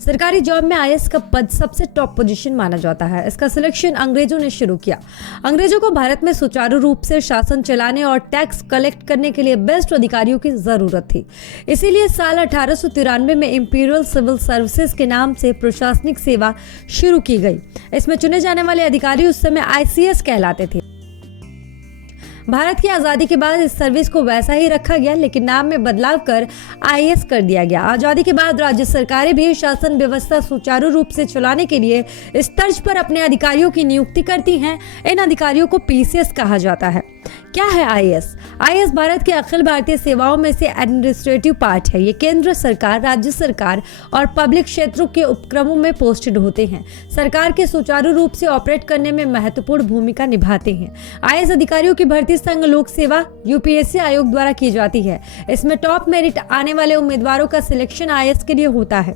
सरकारी जॉब में आईएएस का पद सबसे टॉप पोजीशन माना जाता है। इसका सिलेक्शन अंग्रेजों ने शुरू किया। अंग्रेजों को भारत में सुचारू रूप से शासन चलाने और टैक्स कलेक्ट करने के लिए बेस्ट अधिकारियों की जरूरत थी। इसीलिए साल 1893 में इंपीरियल सिविल सर्विसेज के नाम से प्रशासनिक सेवा शुरू की गई। इसमें चुने जाने वाले अधिकारी उस समय आईसीएस कहलाते थे। भारत की आज़ादी के बाद इस सर्विस को वैसा ही रखा गया, लेकिन नाम में बदलाव कर आईएएस कर दिया गया। आज़ादी के बाद राज्य सरकारें भी शासन व्यवस्था सुचारू रूप से चलाने के लिए इस तर्ज पर अपने अधिकारियों की नियुक्ति करती हैं। इन अधिकारियों को पीसीएस कहा जाता है। क्या है आईएएस? आईएएस भारत के अखिल भारतीय सेवाओं में से एडमिनिस्ट्रेटिव पार्ट है। ये केंद्र सरकार, राज्य सरकार और पब्लिक क्षेत्रों के उपक्रमों में पोस्टेड होते हैं। सरकार के सुचारू रूप से ऑपरेट करने में महत्वपूर्ण भूमिका निभाते हैं। आईएएस अधिकारियों की भर्ती संघ लोक सेवा यूपीएससी आयोग द्वारा की जाती है। इसमें टॉप मेरिट आने वाले उम्मीदवारों का सिलेक्शन आईएएस के लिए होता है।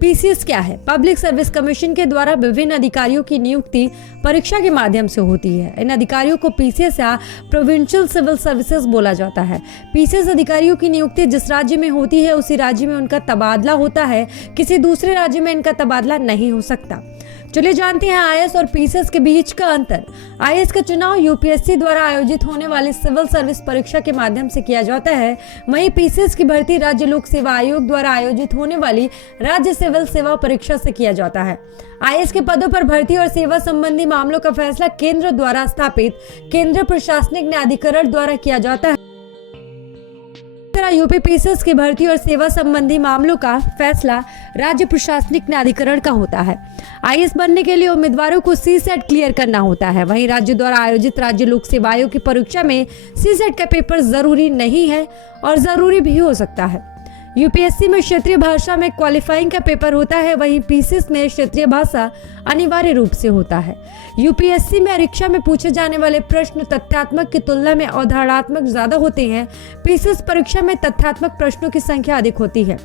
पीसीएस क्या है? पब्लिक सर्विस कमीशन के द्वारा विभिन्न अधिकारियों की नियुक्ति परीक्षा के माध्यम से होती है। इन अधिकारियों को पीसीएस या प्रोविंशियल सिविल सर्विसेज बोला जाता है। पीसीएस अधिकारियों की नियुक्ति जिस राज्य में होती है उसी राज्य में उनका तबादला होता है। किसी दूसरे राज्य में इनका तबादला नहीं हो सकता। चलिए जानते हैं आईएएस और पीसीएस के बीच का अंतर। आईएएस का चुनाव यूपीएससी द्वारा आयोजित होने वाली सिविल सर्विस परीक्षा के माध्यम से किया जाता है। वहीं पीसीएस की भर्ती राज्य लोक सेवा आयोग द्वारा आयोजित होने वाली राज्य सिविल सेवा परीक्षा से किया जाता है। आईएएस के पदों पर भर्ती और सेवा संबंधी मामलों का फैसला केंद्र द्वारा स्थापित केंद्रीय प्रशासनिक न्यायाधिकरण द्वारा किया जाता है। यूपी पीसीएस की भर्ती और सेवा संबंधी मामलों का फैसला राज्य प्रशासनिक न्यायाधिकरण का होता है। आईएएस बनने के लिए उम्मीदवारों को सीसेट क्लियर करना होता है। वहीं राज्य द्वारा आयोजित राज्य लोक सेवा आयोग की परीक्षा में सीसेट का पेपर जरूरी नहीं है और जरूरी भी हो सकता है। यूपीएससी में क्षेत्रीय भाषा में क्वालिफाइंग का पेपर होता है, वहीं पीसीएस में क्षेत्रीय भाषा अनिवार्य रूप से होता है। यूपीएससी में परीक्षा में पूछे जाने वाले प्रश्न तथ्यात्मक की तुलना में अवधारणात्मक ज्यादा होते हैं। पीसीएस परीक्षा में तथ्यात्मक प्रश्नों की संख्या अधिक होती है।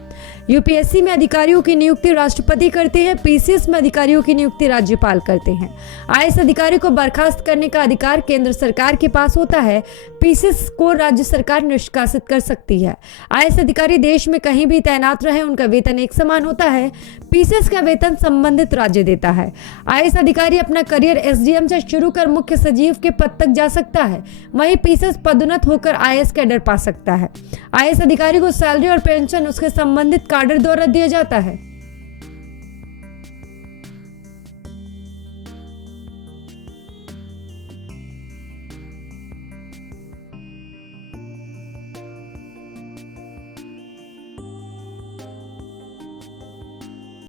यूपीएससी में अधिकारियों की नियुक्ति राष्ट्रपति करते हैं। पीसीएस में अधिकारियों की नियुक्ति राज्यपाल करते हैं। आईएएस अधिकारी को बर्खास्त करने का अधिकार केंद्र सरकार के पास होता है। पीसीएस को राज्य सरकार निष्कासित कर सकती है। आईएएस अधिकारी देश में कहीं भी तैनात रहे, उनका वेतन एक समान होता है। पीसीएस का वेतन संबंधित राज्य देता है। आईएएस अधिकारी अपना करियर एसडीएम से शुरू कर मुख्य सचिव के पद तक जा सकता है। वहीं पीसीएस पदोन्नत होकर आईएएस कैडर पा सकता है। आईएएस अधिकारी को सैलरी और पेंशन उसके संबंधित कैडर द्वारा दिया जाता है।